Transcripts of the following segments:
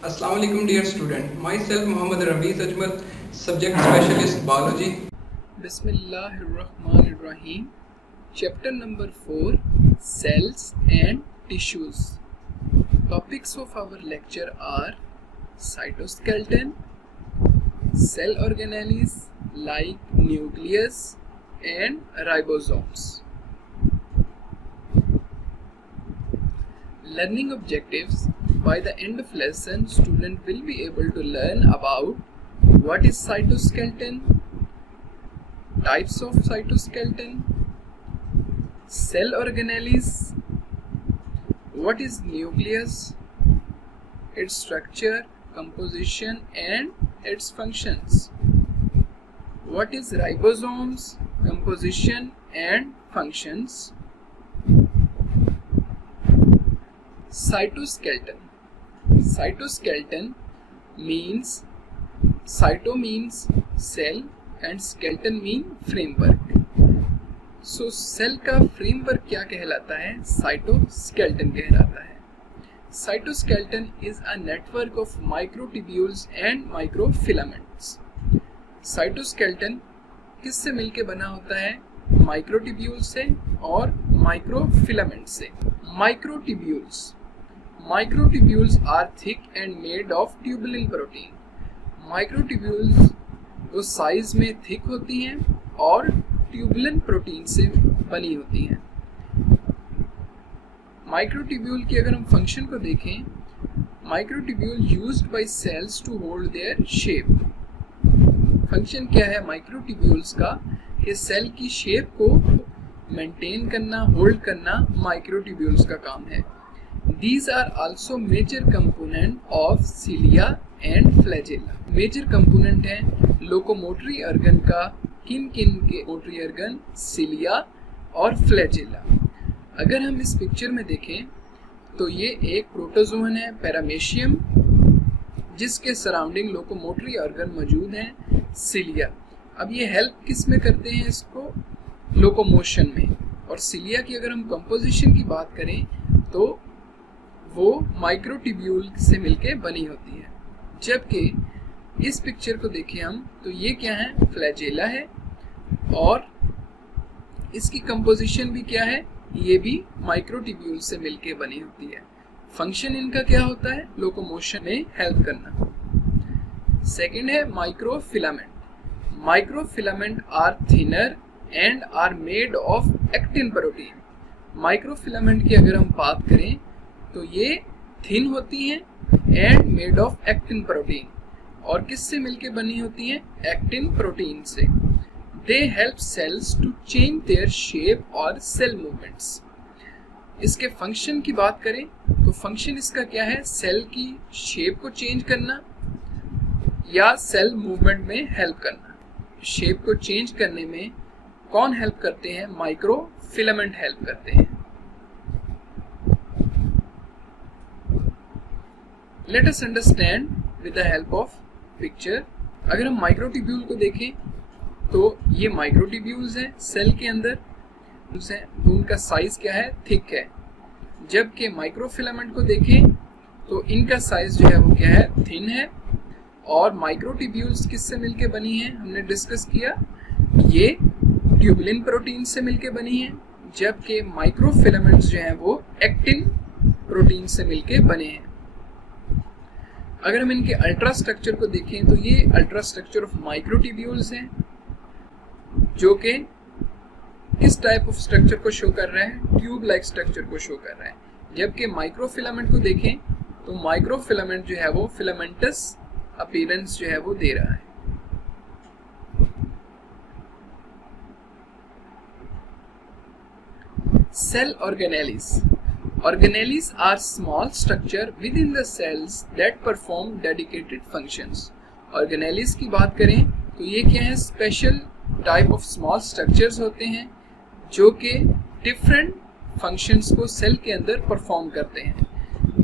Assalamu alaikum dear student. Myself Muhammad Rafiz Ajmal, subject specialist biology. Bismillahirrahmanirrahim. Chapter number 4, Cells and Tissues. Topics of our lecture are cytoskeleton, cell organelles like nucleus and ribosomes. Learning objectives. By the end of lesson, student will be able to learn about what is cytoskeleton, types of cytoskeleton, cell organelles, what is nucleus, its structure, composition and its functions, what is ribosomes, composition and functions. Cytoskeleton. Cytoskeleton means, cyto means cell and skeleton mean framework. So cell का framework क्या कहलाता है? Cytoskeleton कहलाता है. Cytoskeleton is a network of microtubules and microfilaments. Cytoskeleton किससे मिलके बना होता है? माइक्रोट्यूब्यूल से और माइक्रोफिलामेंट से. Microtubules are thick and made of tubulin protein. Microtubules वो साइज में थिक होती हैं और ट्यूबुलिन प्रोटीन से बनी होती हैं. माइक्रोट्यूब्यूल की अगर हम फंक्शन को देखें, microtubule used by cells to hold their shape. Function क्या है माइक्रोट्यूब्यूल्स का? कि सेल की शेप को मेंटेन करना, होल्ड करना माइक्रोट्यूब्यूल्स का काम है. These are also major component of cilia and flagella. Major component है लोकोमोटरी organ का. किन किन के मोटरी organ? cilia और flagella. अगर हम इस पिक्चर में देखें तो ये एक प्रोटोजोन है पैरामेशियम, जिसके सराउंडिंग लोकोमोटरी organ मौजूद हैं cilia. अब ये हेल्प किस में करते हैं? इसको लोकोमोशन में. और cilia की अगर हम कंपोजिशन की बात करें तो वो माइक्रोट्यूब्यूल से मिलके बनी होती है. जबकि इस पिक्चर को देखें हम तो ये क्या है? फ्लैजेला है और इसकी कंपोजिशन भी क्या है? ये भी माइक्रोट्यूब्यूल से मिलके बनी होती है. फंक्शन इनका क्या होता है? लोकोमोशन में हेल्प करना. सेकंड है microfilament. Microfilament are thinner and are made of actin protein. Microfilament की अगर हम बात करें तो ये थिन होती हैं and made of actin protein. और किससे मिलके बनी होती हैं? एक्टिन प्रोटीन से. They help cells to change their shape और सेल मूवमेंट्स. इसके फंक्शन की बात करें तो फंक्शन इसका क्या है? सेल की शेप को चेंज करना या सेल मूवमेंट में हेल्प करना. शेप को चेंज करने में कौन हेल्प करते हैं? माइक्रोफिलामेंट हेल्प करते हैं. Let us understand with the help of picture. अगर हम माइक्रोट्यूब्यूल को देखें तो ये माइक्रोट्यूब्यूल्स हैं सेल के अंदर, उनका साइज क्या है? थिक है. जबकि माइक्रोफिलामेंट को देखें तो इनका साइज जो है वो क्या है? थिन है. और माइक्रोट्यूब्यूल्स किससे मिलके बनी है? हमने डिस्कस किया, ये ट्यूबुलिन प्रोटीन से मिलके बनी है. जबकि माइक्रोफिलामेंट्स जो हैं वो एक्टिन प्रोटीन से मिलके बने हैं. अगर हम इनके अल्ट्रा स्ट्रक्चर को देखें तो ये अल्ट्रा स्ट्रक्चर ऑफ माइक्रोट्यूब्यूल्स हैं, जो कि किस टाइप ऑफ स्ट्रक्चर को शो कर रहा है? ट्यूब लाइक स्ट्रक्चर को शो कर रहा है. जबकि माइक्रोफिलामेंट को देखें तो माइक्रोफिलामेंट जो है वो फिलामेंटस अपीयरेंस जो है वो दे रहा है. Cell organelles. Organelles are small structure within the cells that perform dedicated functions. Organelles की बात करें तो ये क्या है? Special type of small structures होते हैं जो कि डिफरेंट फंक्शंस को सेल के अंदर परफॉर्म करते हैं.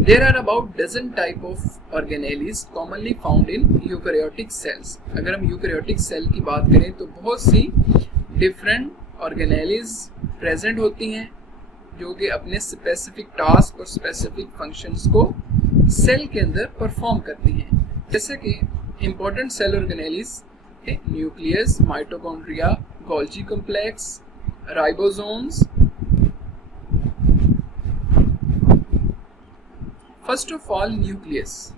There are about dozen type of organelles commonly found in eukaryotic cells. अगर हम यूकैरियोटिक सेल की बात करें तो बहुत सी डिफरेंट organelles प्रेजेंट होती हैं जो कि अपने स्पेसिफिक टास्क और स्पेसिफिक फंक्शंस को सेल के अंदर परफॉर्म करती हैं, जैसे कि important cell organelles nucleus, mitochondria, Golgi complex, ribosomes. First of all nucleus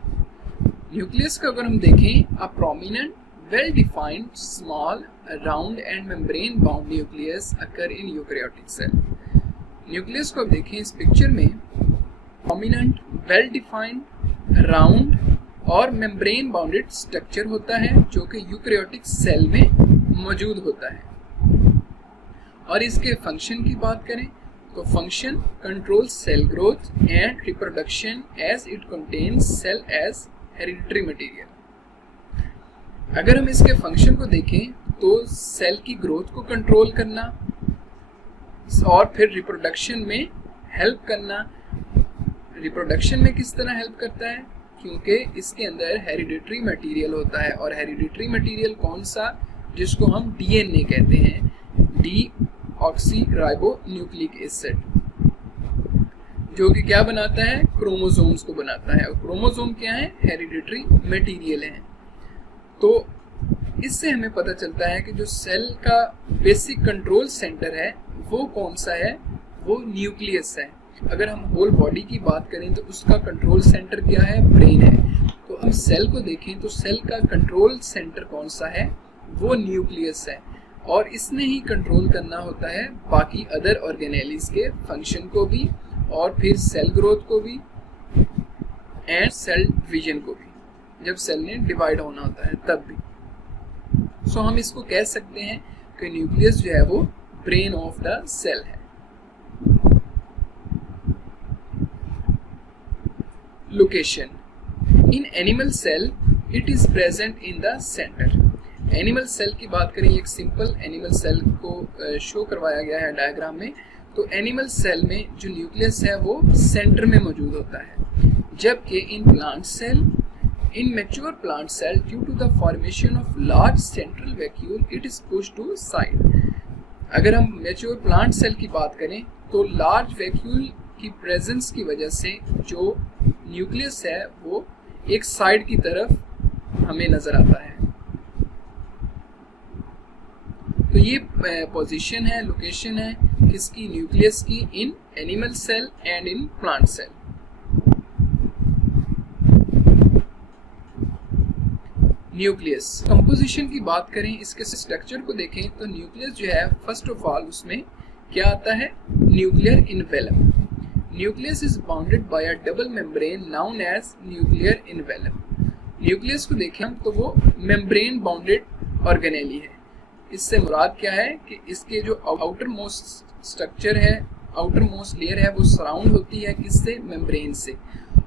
का अगर हम देखें, a prominent well defined small round and membrane bound nucleus occur in eukaryotic cell. Nucleus को अब देखें इस पिक्चर में, प्रोमिनेंट वेल डिफाइंड राउंड और मेम्ब्रेन बाउंडेड स्ट्रक्चर होता है जो कि यूकैरियोटिक सेल में मौजूद होता है। और इसके फंक्शन की बात करें तो function control cell growth and reproduction as it contains cell as hereditary material. अगर हम इसके फंक्शन को देखें तो सेल की ग्रोथ को कंट्रोल करना और फिर रिप्रोडक्शन में हेल्प करना। रिप्रोडक्शन में किस तरह हेल्प करता है, क्योंकि इसके अंदर हेरिडिटरी मटेरियल होता है, और हेरिडिटरी मटेरियल कौन सा, जिसको हम डीएनए कहते हैं, डीऑक्सीराइबोन्यूक्लिक एसिड, जो कि क्या बनाता है, क्रोमोसोम्स को बनाता है। और क्रोमोसोम क्या है, हेरिडिटरी मटेरियल है। तो इससे हमें पता चलता है कि जो सेल का बेसिक कंट्रोल सेंटर है वो कौन सा है, वो न्यूक्लियस है। अगर हम होल बॉडी की बात करें तो उसका कंट्रोल सेंटर क्या है, ब्रेन है। तो हम सेल को देखें तो सेल का कंट्रोल सेंटर कौन सा है, वो न्यूक्लियस है, और इसने ही कंट्रोल करना होता है बाकी अदर ऑर्गेनेलिस के फंक्शन को भी, और फिर सेल ग्रोथ को भी एंड सेल डिवीजन को भी, जब सेल ने डिवाइड होना होता है तब भी। सो हम इसको कह सकते हैं कि न्यूक्लियस जो है वो ब्रेन ऑफ द सेल है। Location in animal cell it is present in the centre. Animal cell की बात करें, एक सिंपल एनिमल सेल को शो करवाया गया है डायग्राम में। तो एनिमल सेल में जो न्यूक्लियस है वो सेंटर में मौजूद होता है, जबकि in plant cell, in mature plant cell, due to the formation of large central vacuole it is pushed to side. अगर हम मैच्योर प्लांट सेल की बात करें तो लार्ज वैक्यूल की प्रेजेंस की वजह से जो न्यूक्लियस है वो एक साइड की तरफ हमें नजर आता है। तो ये पोजीशन है, लोकेशन है किसकी, न्यूक्लियस की, in animal cell and in plant cell. Nucleus composition की बात करें, इसके स्ट्रक्चर को देखें तो न्यूक्लियस जो है फर्स्ट ऑफ ऑल उसमें क्या आता है, nuclear envelope. Nucleus is bounded by a double membrane known as nuclear envelope. Nucleus को देखें हम तो वो मेम्ब्रेन बाउंडेड ऑर्गेनेली है। इससे मुराद क्या है कि इसके जो आउटर मोस्ट स्ट्रक्चर है, आउटर मोस्ट लेयर है, वो सराउंड होती है किससे, मेम्ब्रेन से,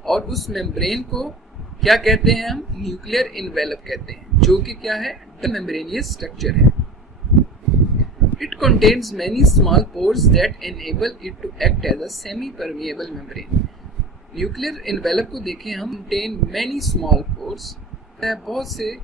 और उस मेम्ब्रेन को क्या कहते हैं हम, न्यूक्लियर इनवेलप कहते हैं, जो कि क्या है, मेम्ब्रेनियस स्ट्रक्चर है। It contains many small pores that enable it to act as a semi-permeable membrane. Nuclear envelope को देखें हम, contain many small pores, बहुत से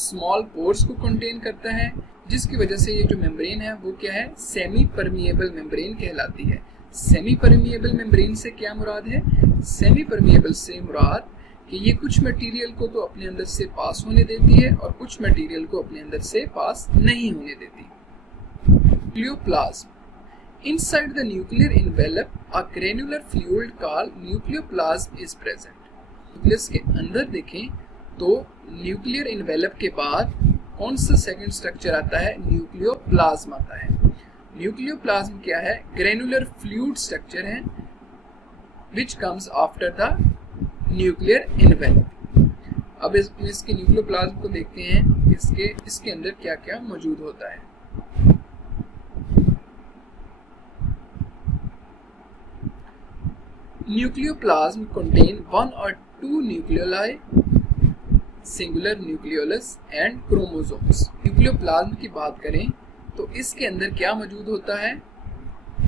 small pores को contain करता है, जिसकी वजह से ये जो membrane है वो क्या है, semi-permeable membrane कहलाती है। Semi-permeable membrane से क्या मुराद है, Semi-permeable से मुराद कि ये कुछ मटेरियल को तो अपने अंदर से पास होने देती है और कुछ मटेरियल को अपने अंदर से पास नहीं होने देती। Nucleoplasm. Inside the nuclear envelope, a granular fluid called nucleoplasm is present. Nucleus के अंदर देखें तो न्यूक्लियर इन्वेलप के बाद कौन सा सेकंड स्ट्रक्चर आता है, न्यूक्लियोप्लाज्म आता है। न्यूक्लियोप्लाज्म क्या है, ग्रेनुलर फ्लूइड स्ट्रक्चर है which comes after the nuclear envelope. अब इसके न्यूक्लियोप्लाज्म को देखते हैं, इसके अंदर क्या क्या मौजूद होता है। Nucleoplasm contain one or two nucleoli, singular nucleolus and chromosomes. Nucleoplasm की बात करें तो इसके अंदर क्या मौजूद होता है,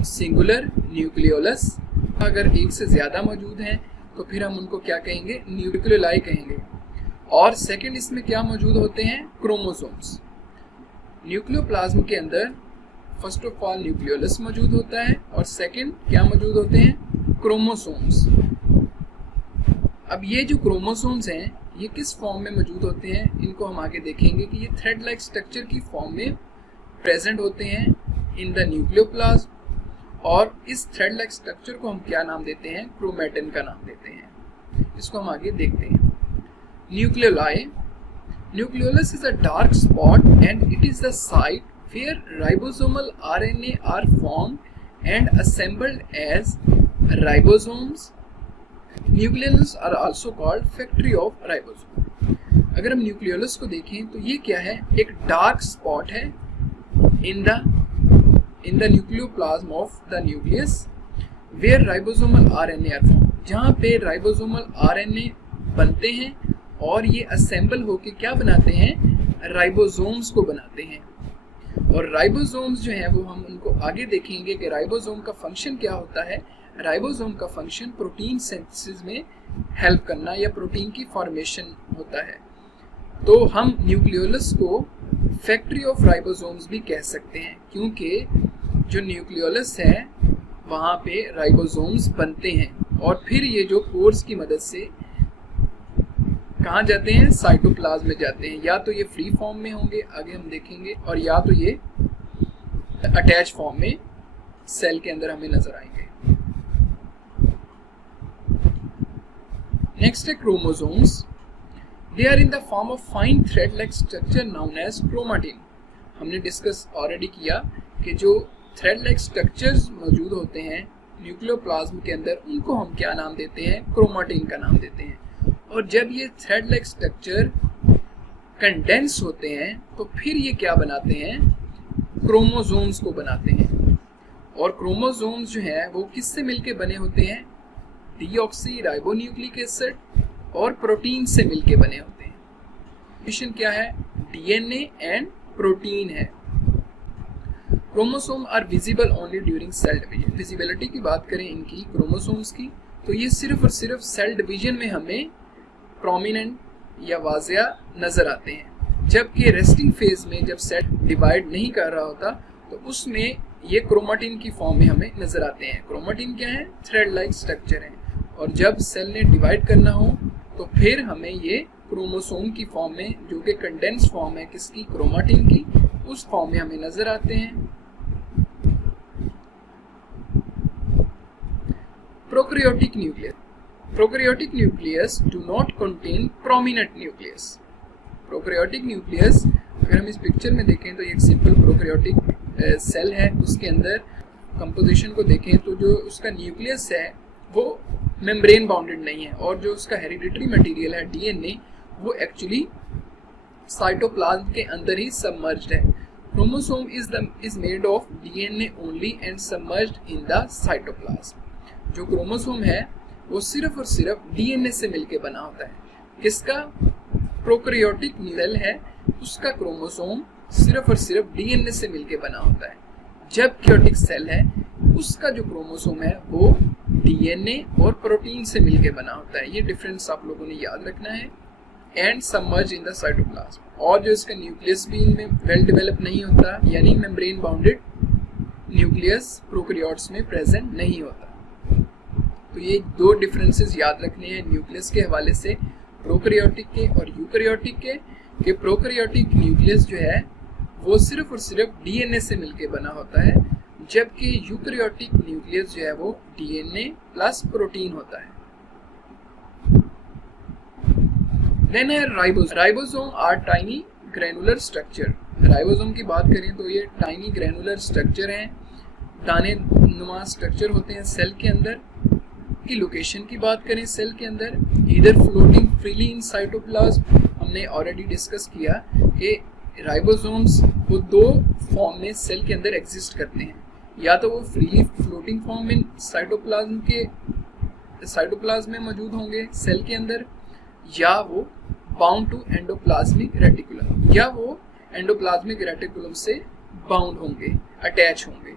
सिंगुलर न्यूक्लियोलस। अगर एक से ज्यादा मौजूद हैं तो फिर हम उनको क्या कहेंगे, न्यूक्लियोलाई कहेंगे। और सेकंड इसमें क्या मौजूद होते हैं, क्रोमोसोम्स। न्यूक्लियोप्लाज्म के अंदर फर्स्ट ऑफ ऑल न्यूक्लियोलस मौजूद होता है और सेकंड क्या मौजूद होते हैं, क्रोमोसोम्स। अब ये जो क्रोमोसोम्स हैं ये किस फॉर्म में मौजूद होते हैं, इनको हम आगे देखेंगे कि ये थ्रेड लाइक स्ट्रक्चर की फॉर्म में प्रेजेंट होते हैं इन द न्यूक्लियोप्लाज्म, और इस थ्रेड लाइक स्ट्रक्चर को हम क्या नाम देते हैं, क्रोमैटिन का नाम देते हैं। इसको हम आगे देखते हैं। Nucleoli, nucleolus is a dark spot and it is the site where ribosomal RNA are formed and assembled as ribosomes. Nucleolus are also called factory of ribosome. अगर हम न्यूक्लियोलस को देखें तो ये क्या है, एक डार्क स्पॉट है in the nucleoplasm of the nucleus where ribosomal RNA are formed, जहाँ पे ribosomal RNA बनते हैं और ये असेंबल होके क्या बनाते हैं, राइबोसोम्स को बनाते हैं। और राइबोसोम्स जो हैं वो हम उनको आगे देखेंगे कि राइबोसोम का फंक्शन क्या होता है। राइबोसोम का फंक्शन प्रोटीन सिंथेसिस में हेल्प करना या प्रोटीन की फॉर्मेशन होता है। तो हम न्यूक्लियोलस को फैक्ट्री ऑफ राइबोसोम्स भी कह सकते हैं, क्योंकि जो न्यूक्लियोलस है वहाँ पे राइबोसोम्स बनते हैं और फिर ये जो पोर्स की मदद से कहाँ जाते हैं, साइटोप्लाज्म में जाते हैं। या तो ये फ्री फॉर्म में होंगे, आगे हम देखेंगे, और या तो ये अटैच फॉर्म में सेल के अंदर हमें नजर आएंगे। नेक्स्ट है chromosomes. They are in the form of fine thread like structure known as chromatin. हमने डिस्कस ऑलरेडी किया कि जो थ्रेड लाइक स्ट्रक्चर्स मौजूद होते हैं न्यूक्लियोप्लाज्म के अंदर, उनको हम क्या नाम देते हैं, क्रोमाटिन का नाम देते हैं। और जब ये थ्रेड लाइक स्ट्रक्चर कंडेंस होते हैं तो फिर ये क्या बनाते हैं, क्रोमोसोम्स को बनाते हैं। और क्रोमोसोम्स जो हैं वो किससे मिलके बने होते हैं, डीऑक्सी राइबोन्यूक्लिक एसिड और प्रोटीन से मिलके बने होते हैं। मिशन क्या है, डीएनए एंड प्रोटीन है। Chromosome are visible only during cell division. Visibility की बात करें इनकी क्रोमोसोम्स की, तो ये सिर्फ और सिर्फ सेल डिवीजन में हमें प्रोमिनेंट या वाजिया नजर आते हैं। जबकि रेस्टिंग फेज में जब सेल डिवाइड नहीं कर रहा होता तो उसमें ये क्रोमाटिन की फॉर्म में हमें नजर आते हैं। क्रोमाटिन क्या है, थ्रेड लाइक स्ट्रक्चर है। और जब सेल ने डिवाइड करना हो तो फिर हमें ये क्रोमोसोम की फॉर्म में, जो कि कंडेंस फॉर्म है किसकी, क्रोमाटिन की, उस फॉर्म में हमें नजर आते हैं। Prokaryotic nucleus. Prokaryotic nucleus do not contain prominent nucleus. Prokaryotic nucleus अगर हम इस पिक्चर में देखें तो एक सिंपल प्रोकैरियोटिक सेल है, उसके अंदर कंपोजिशन को देखें तो जो उसका न्यूक्लियस है वो मेम्ब्रेन बाउंडेड नहीं है, और जो उसका हेरिडिटरी मटेरियल है डीएनए वो एक्चुअली साइटोप्लाज्म के अंदर ही सबमर्ज्ड है। Chromosome is made of DNA only and submerged in the cytoplasm. जो क्रोमोसोम है वो सिर्फ और सिर्फ डीएनए से मिलके बना होता है। किसका, प्रोकैरियोटिक सेल है उसका क्रोमोसोम सिर्फ और सिर्फ डीएनए से मिलके बना होता है। जब कैरियोटिक सेल है उसका जो क्रोमोसोम है वो डीएनए और प्रोटीन से मिलके बना होता है। ये डिफरेंस आप लोगों ने याद रखना है। And submerge in the cytoplasm, और जो इसका न्यूक्लियस भी इनमें वेल डेवलप नहीं होता, यानी मेम्ब्रेन बाउंडेड न्यूक्लियस प्रोकैरियोट्स में प्रेजेंट नहीं होता। तो ये दो डिफरेंसेस याद रखने हैं न्यूक्लियस के हवाले से, प्रोकैरियोटिक के और यूकैरियोटिक के। कि प्रोकैरियोटिक न्यूक्लियस जो है वो सिर्फ और सिर्फ डीएनए से मिलके बना होता है, जबकि यूकैरियोटिक न्यूक्लियस जो है वो डीएनए प्लस प्रोटीन होता है। देन है ribosome are tiny granular structure. Ribosome की बात करें तो ये टाइनी ग्रैनुलर स्ट्रक्चर हैं, दाने नुमा स्ट्रक्चर होते हैं सेल के अंदर। की लोकेशन की बात करें सेल के अंदर, इधर फ्लोटिंग फ्रीली इन साइटोप्लाज्म। हमने ऑलरेडी डिस्कस किया कि राइबोसोम्स वो दो फॉर्म में सेल के अंदर एग्जिस्ट करते हैं, या तो वो फ्रीली फ्लोटिंग फॉर्म में साइटोप्लाज्म में मौजूद होंगे सेल के अंदर, या वो बाउंड टू एंडोप्लाज्मिक रेटिकुलम, या वो एंडोप्लाज्मिक रेटिकुलम से बाउंड होंगे, अटैच होंगे।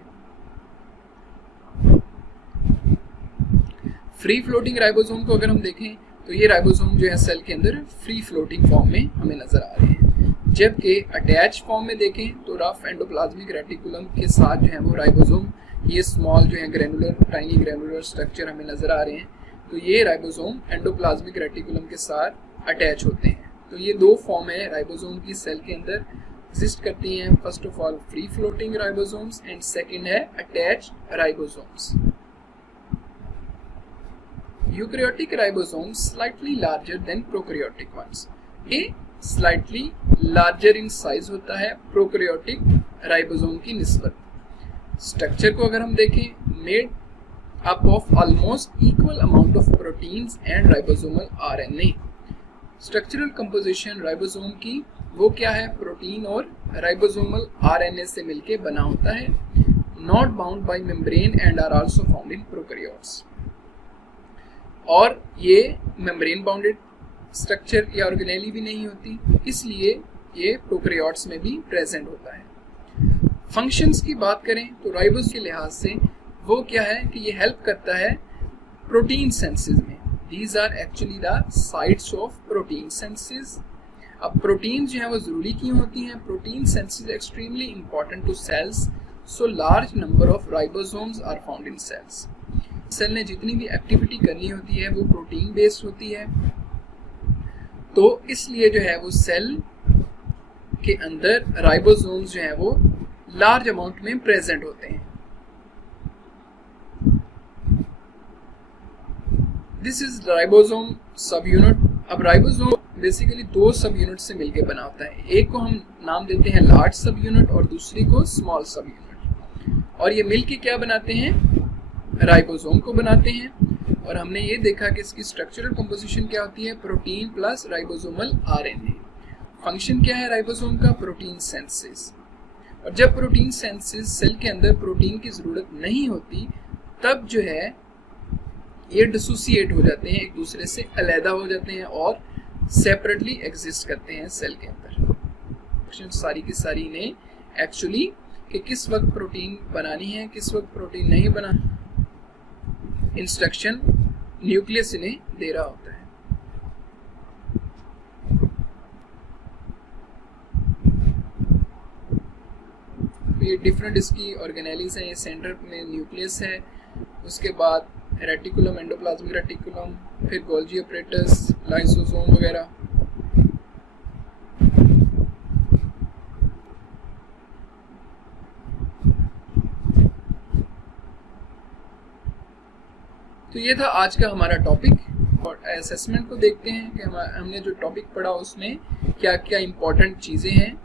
फ्री फ्लोटिंग राइबोसोम को अगर हम देखें तो ये राइबोसोम जो है सेल के अंदर फ्री फ्लोटिंग फॉर्म में हमें नजर आ रहे हैं। जबकि अटैच फॉर्म में देखें तो रफ एंडोप्लाज्मिक रेटिकुलम के साथ जो है वो राइबोसोम, ये स्मॉल जो है ग्रैनुलर टाइनी ग्रैनुलर स्ट्रक्चर हमें नजर आ रहे हैं। तो ये राइबोसोम एंडोप्लाज्मिक रेटिकुलम के साथ अटैच होते हैं। तो ये दो फॉर्म है राइबोसोम की सेल के अंदर एग्जिस्ट करती हैं। First of all free floating ribosomes and second है attached ribosomes. Eukaryotic ribosomes slightly larger than prokaryotic ones. ये स्लाइटली लार्जर इन साइज होता है प्रोकैरियोटिक राइबोसोम की निस्बत। स्ट्रक्चर को अगर हम देखें, made up of almost equal amount of proteins and ribosomal RNA. Structural composition ribosome की वो क्या है, प्रोटीन और राइबोसोमल आरएनए से मिलके बना होता है। Not bound by membrane and are also found in prokaryotes. और ये मेम्ब्रेन बाउंडेड स्ट्रक्चर या ऑर्गेनेली भी नहीं होती, इसलिए ये प्रोकैरियोट्स में भी प्रेजेंट होता है। फंक्शंस की बात करें तो राइबोस के लिहाज से वो क्या है कि ये हेल्प करता है प्रोटीन सिंथेसिस में। These are actually the sites of protein synthesis. अब प्रोटीन जो है वो जरूरी क्यों होती हैं? Protein synthesis extremely important to cells, so large number of ribosomes are found in cells. Cell ने जितनी भी एक्टिविटी करनी होती है वो प्रोटीन बेस्ड होती है, तो इसलिए जो है वो सेल के अंदर राइबोसोम्स जो है वो लार्ज अमाउंट में प्रेजेंट होते हैं। दिस इज राइबोसोम सब यूनिट। अब राइबोसोम बेसिकली दो सब यूनिट से मिलकर बना होता है। एक को हम नाम देते हैं लार्ज सब यूनिट और दूसरी को स्मॉल सब यूनिट। और ये मिलके क्या बनाते हैं? राइबोसोम को बनाते हैं। और हमने ये देखा कि इसकी स्ट्रक्चरल कंपोजिशन क्या होती है, protein plus ribosomal RNA. Function क्या है राइबोसोम का? Protein synthesis. और जब प्रोटीन सिंथेसिस सेल के अंदर प्रोटीन की जरूरत नहीं होती, तब जो है ये डिसोसिएट हो जाते हैं, एक दूसरे से अलग हो जाते हैं और सेपरेटली एग्जिस्ट करते हैं सेल के अंदर। सारी की सारी ने एक्चुअली कि किस वक्त प्रोटीन बनानी है, किस वक्त प्रोटीन नहीं बना, इंस्ट्रक्शन न्यूक्लियस इन्हें दे रहा होता है। ये डिफरेंट इसकी ऑर्गेनेलीज हैं। ये सेंटर में न्यूक्लियस है, उसके बाद रेटिकुलम, एंडोप्लाज्मिक रेटिकुलम, फिर गोल्गी अपरेटस, लाइसोसोम वगैरह। तो ये था आज का हमारा टॉपिक। और असेसमेंट को देखते हैं कि हमने जो टॉपिक पढ़ा उसमें क्या क्या इंपॉर्टेंट चीज़ें हैं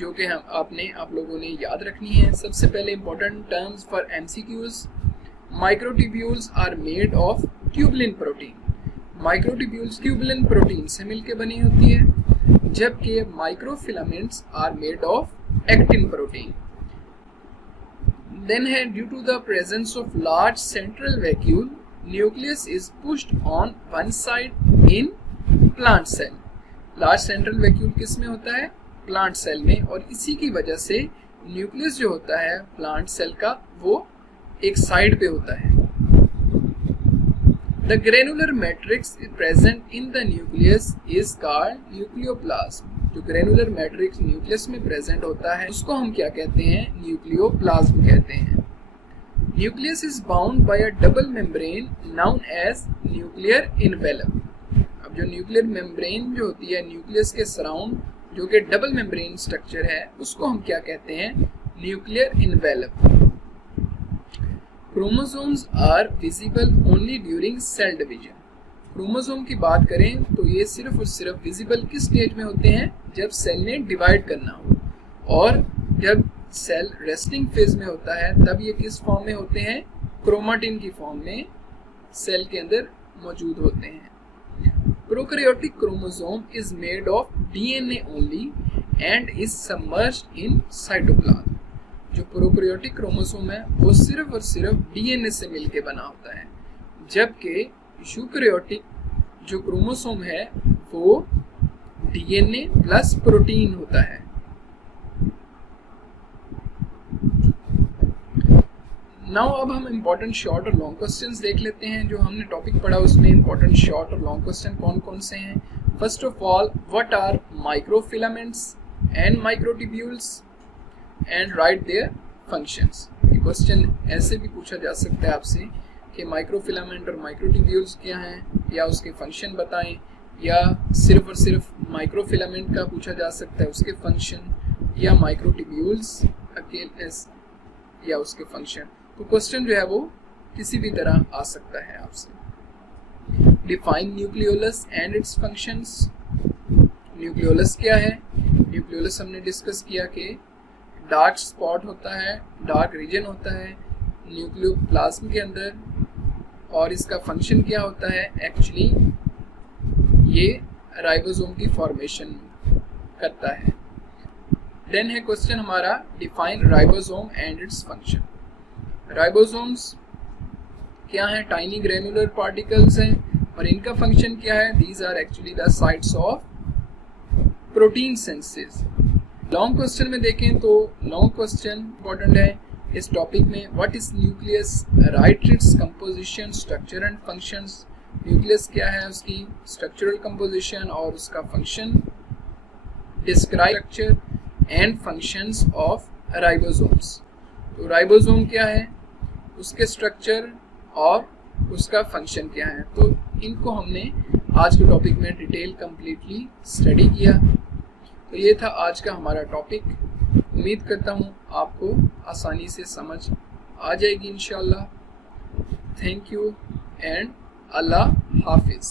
जो कि आप लोगों ने याद रखनी है। सबसे पहले important terms for MCQs. Microtubules are made of tubulin protein. Microtubules tubulin protein से मिलकर बनी होती है, जबकि microfilaments are made of actin protein. Then है due to the presence of large central vacuole, nucleus is pushed on one side in plant cell. Large central vacuole किस में होता है? प्लांट सेल में। और इसी की वजह से न्यूक्लियस जो होता है प्लांट सेल का वो एक साइड पे होता है। The granular matrix present in the nucleus is called nucleoplasm. जो ग्रेनुलर मैट्रिक्स न्यूक्लियस में प्रेजेंट होता है उसको हम क्या कहते हैं? न्यूक्लियोप्लाज्म कहते हैं। Nucleus is bound by a double membrane known as nuclear envelope. अब जो न्यूक्लियर मेम्ब्रेन जो होती है न्यूक्लियस के सराउंड, जो कि डबल मेम्ब्रेन स्ट्रक्चर है, उसको हम क्या कहते हैं? Nuclear envelope. Chromosomes are visible only during cell division. Chromosome की बात करें तो ये सिर्फ और सिर्फ विजिबल किस स्टेज में होते हैं? जब सेल ने डिवाइड करना हो। और जब सेल रेस्टिंग फेज में होता है तब ये किस फॉर्म में होते हैं? क्रोमाटिन की फॉर्म में सेल के अंदर मौजूद होते हैं। Prokaryotic chromosome is made of DNA only and is submerged in cytoplasm. जो प्रोकैरियोटिक क्रोमोसोम है वो सिर्फ और सिर्फ डीएनए से मिलके बना होता है, जबकि यूकैरियोटिक जो क्रोमोसोम है वो डीएनए प्लस प्रोटीन होता है। नाउ अब हम इंपॉर्टेंट शॉर्ट और लॉन्ग क्वेश्चंस देख लेते हैं। जो हमने टॉपिक पढ़ा उसमें इंपॉर्टेंट शॉर्ट और लॉन्ग क्वेश्चन कौन कौन से हैं। First of all, what are microfilaments and microtubules and write their functions. ये क्वेश्चन ऐसे भी पूछा जा सकता है आपसे कि माइक्रोफिलामेंट और माइक्रोट्यूब्यूल्स क्या हैं, या उसके फंक्शन बताएं, या सिर्फ और सिर्फ माइक्रोफिलामेंट का पूछा जा सकता है उसके फंक्शन, या माइक्रोट्यूब्यूल्स अकेले या उसके फंक्शन। तो क्वेश्चन जो है वो किसी भी तरह आ सकता है आपसे। Define nucleolus and it's functions. Nucleolus क्या है? न्यूक्लियोलस हमने डिस्कस किया कि डार्क स्पॉट होता है, डार्क रीजन होता है न्यूक्लियोप्लाज्म के अंदर, और इसका फंक्शन क्या होता है? एक्चुअली ये राइबोसोम की फॉर्मेशन करता है। देन है क्वेश्चन हमारा define ribosome and its function. Ribosomes क्या है? टाइनी ग्रेनुलर पार्टिकल्स हैं, और इनका फंक्शन क्या है? These are actually the sites of protein synthesis. Long question में देखें तो लॉन्ग क्वेश्चन इंपॉर्टेंट है इस टॉपिक में। What is nucleus? Right its composition, structure and functions. Nucleus क्या है? उसकी स्ट्रक्चरल कंपोजिशन और उसका function. Describe structure and functions of ribosomes. तो राइबोसोम क्या है, उसके स्ट्रक्चर और उसका फंक्शन क्या है, तो इनको हमने आज के टॉपिक में डिटेल कंप्लीटली स्टडी किया। तो ये था आज का हमारा टॉपिक। उम्मीद करता हूँ आपको आसानी से समझ आ जाएगी इंशाल्लाह। थैंक यू एंड अल्लाह हाफिज़।